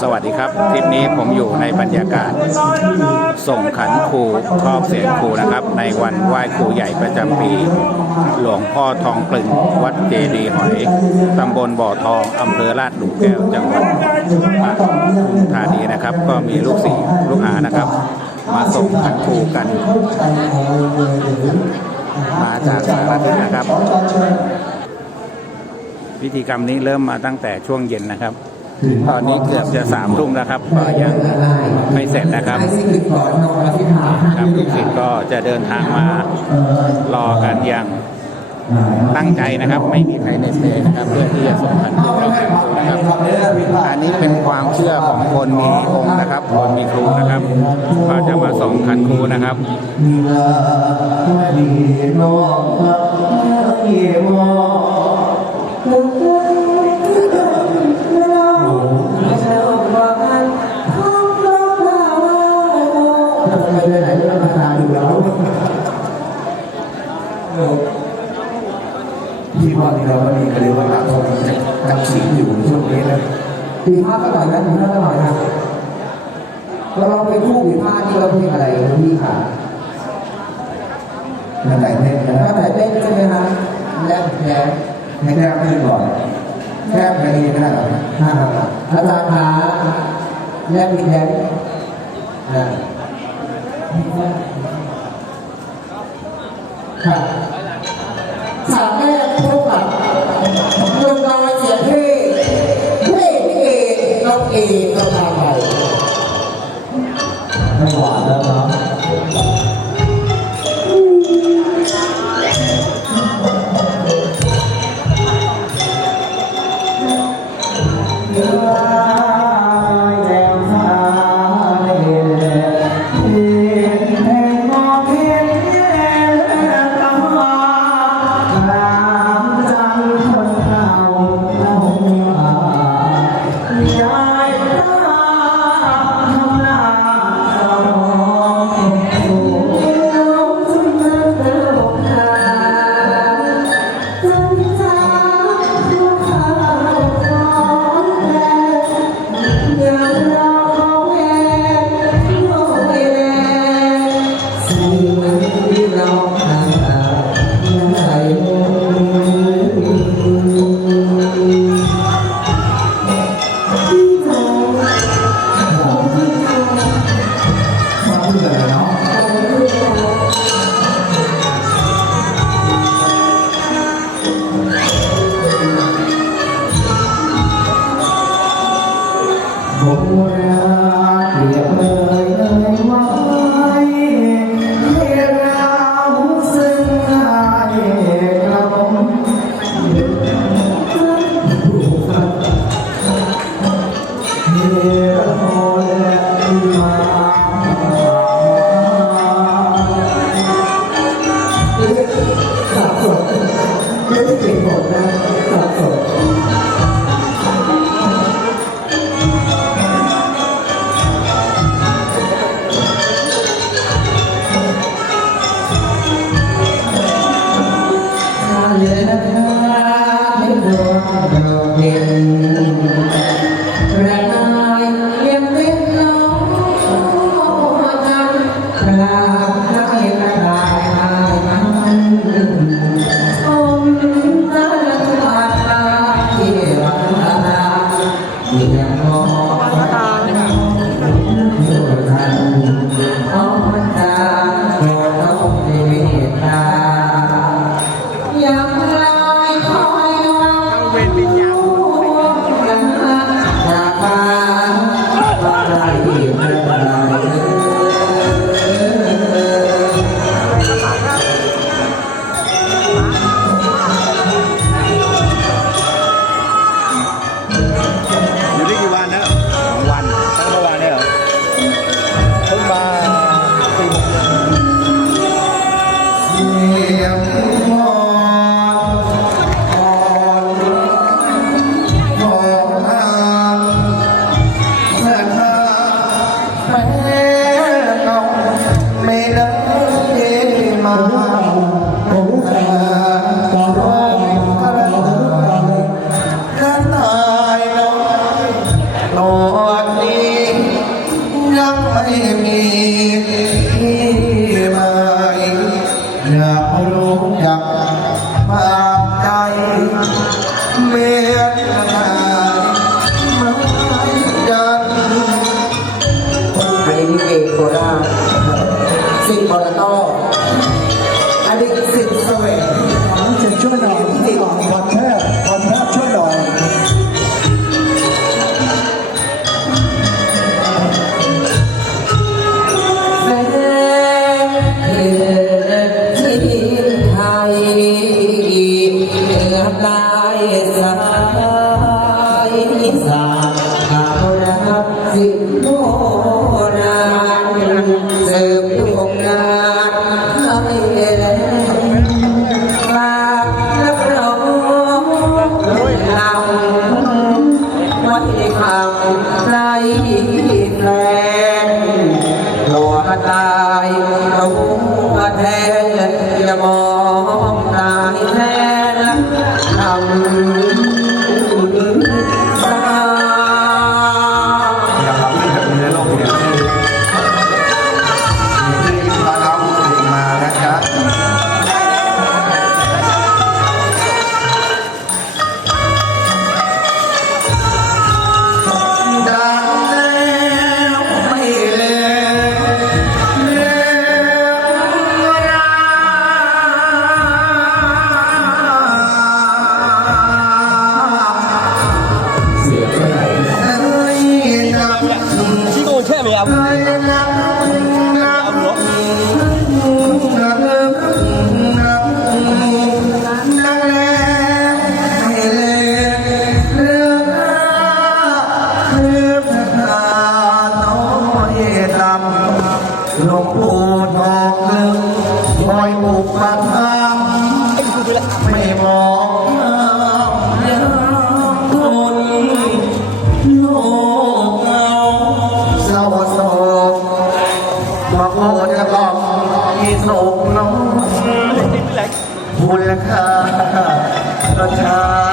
สวัสดีครับคลิปนี้ผมอยู่ในบรรยากาศ ส่งขันครูครอบเสียงครูนะครับ ในวันไหว้ครูใหญ่ประจำปี หลวงพ่อทองกลึงวัดเจดีหอยตำบลบ่อทองอำเภอลาดหลุมแก้วจังหวัดปทุมธานีนะครับ ก็มีลูกศิษย์ลูกหานะครับ มาส่งขันครูกัน มาจากสารทิศนะครับพิธีกรรมนี้เริ่มมาตั้งแต่ช่วงเย็นนะครับ ตอนนี้เกือบจะสามทุ่มแล้วครับก็ยังไม่เสร็จนะครับไอ้สิ่งที่ก่อนนอนที่ถามครับลูกศิษย์ก็จะเดินทางมารอกันอย่างตั้งใจนะครับ ไม่มีใครเหน็ดเหนื่อยนะครับเพื่อที่จะส่งขันครูเราเป็นครูนะครับอันนี้เป็นความเชื่อของคนมีองค์นะครับคนมีครูนะครับก็จะมาส่งขันครูนะครับมีลาดีนอกพักเที่ว่านี่เราก็มีกันเลยว่าตัดผมตัดสีอยู่ช่วงนี้นะปีพาดก็หน่อยนะปีพาดก็หน่อยนะเราลองไปคู่ปีพาดที่เราเพลงอะไรนะพี่ขามาแต่เต้นนะมาแต่เต้นใช่ไหมคะแล้วแพ้ให้แค่เต้นก่อนแค่เพลงนี้ก็ได้หรออาจารย์คะแลบอีกแดนอ่าค่ะ ฉากแรกพบกับดวงดาวเสียงเท่เท่พี่เอน้องเอเราไปไม่หวานแล้ว ไม่ได้เก่งหมดนะตัดสด Yeah. Yeah. ชา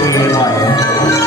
ดูลิ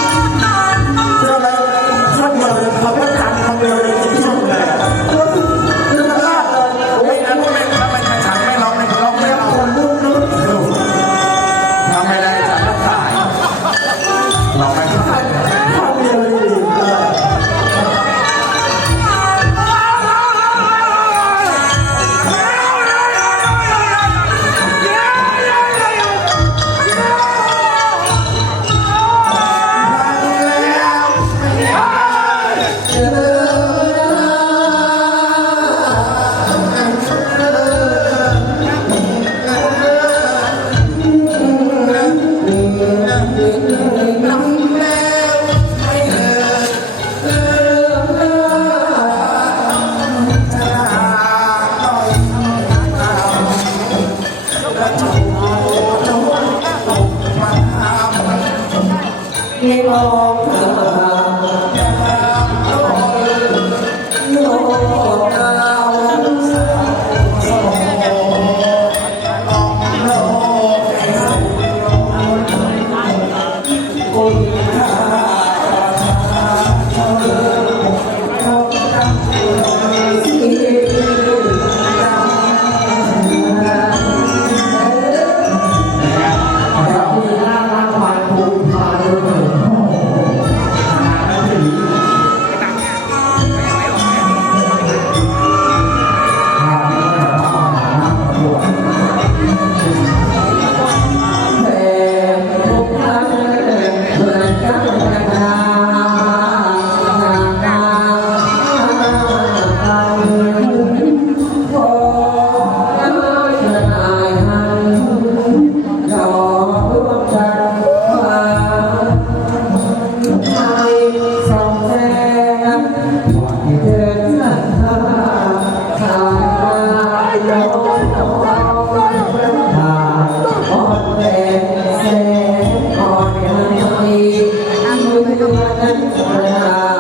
and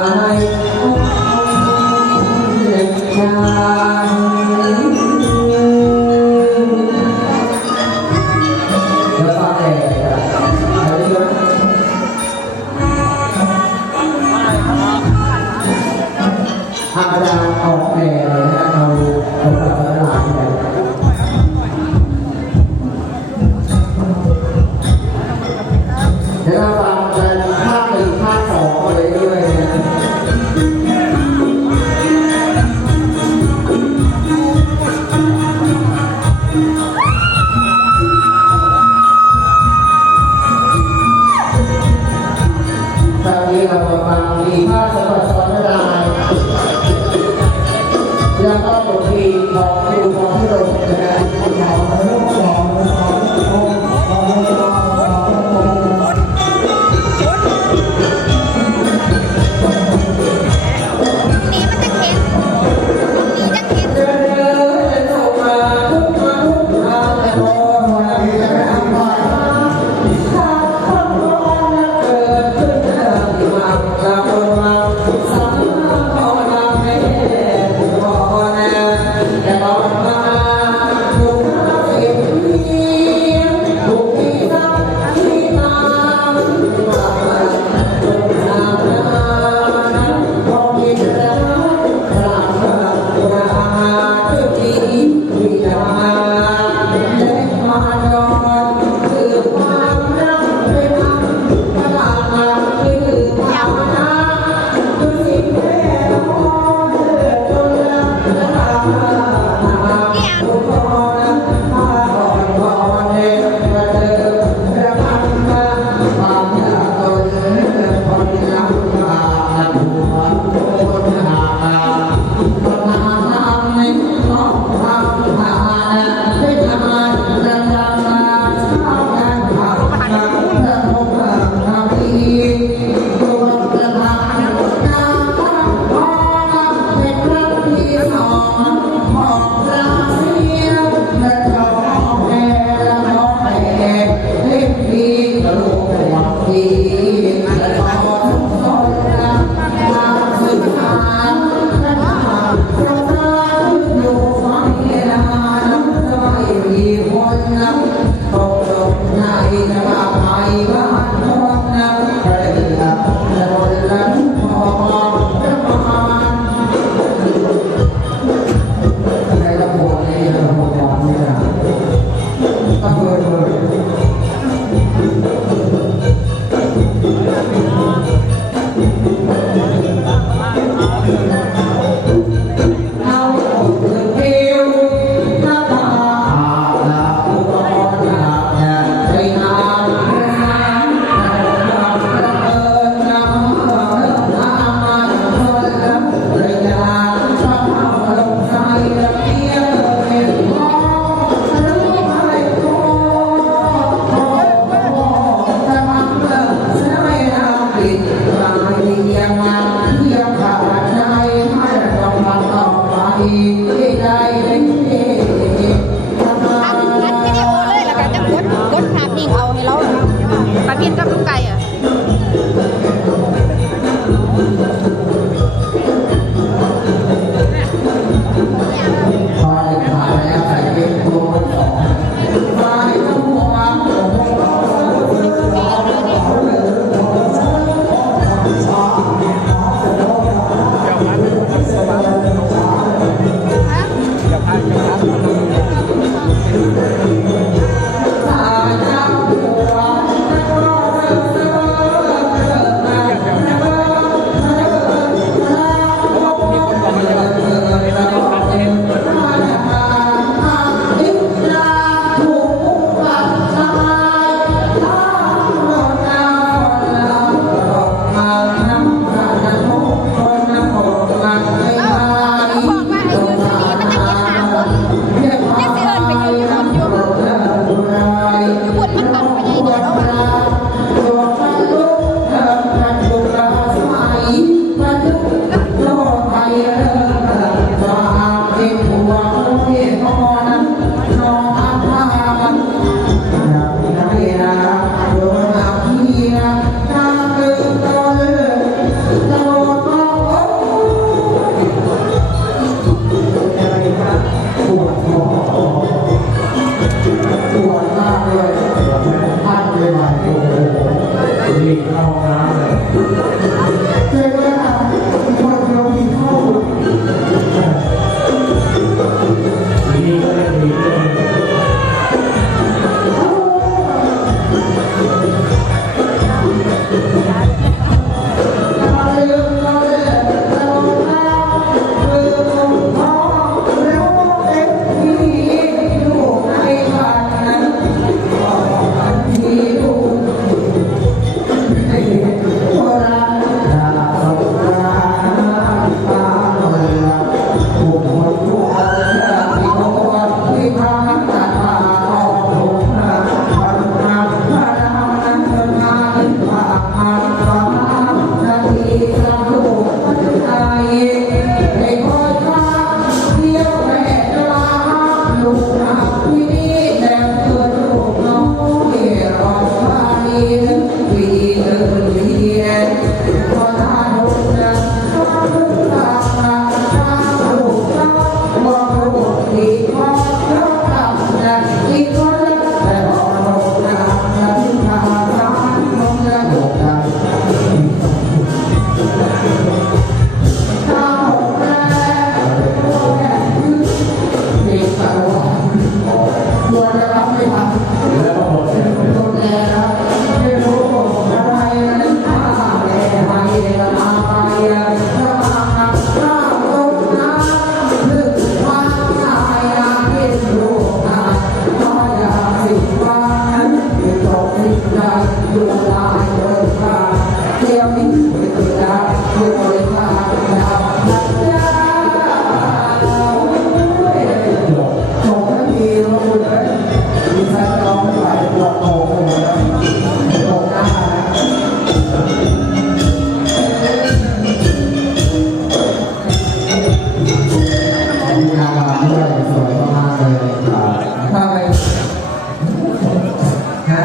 ปวดคอปวดมากเลย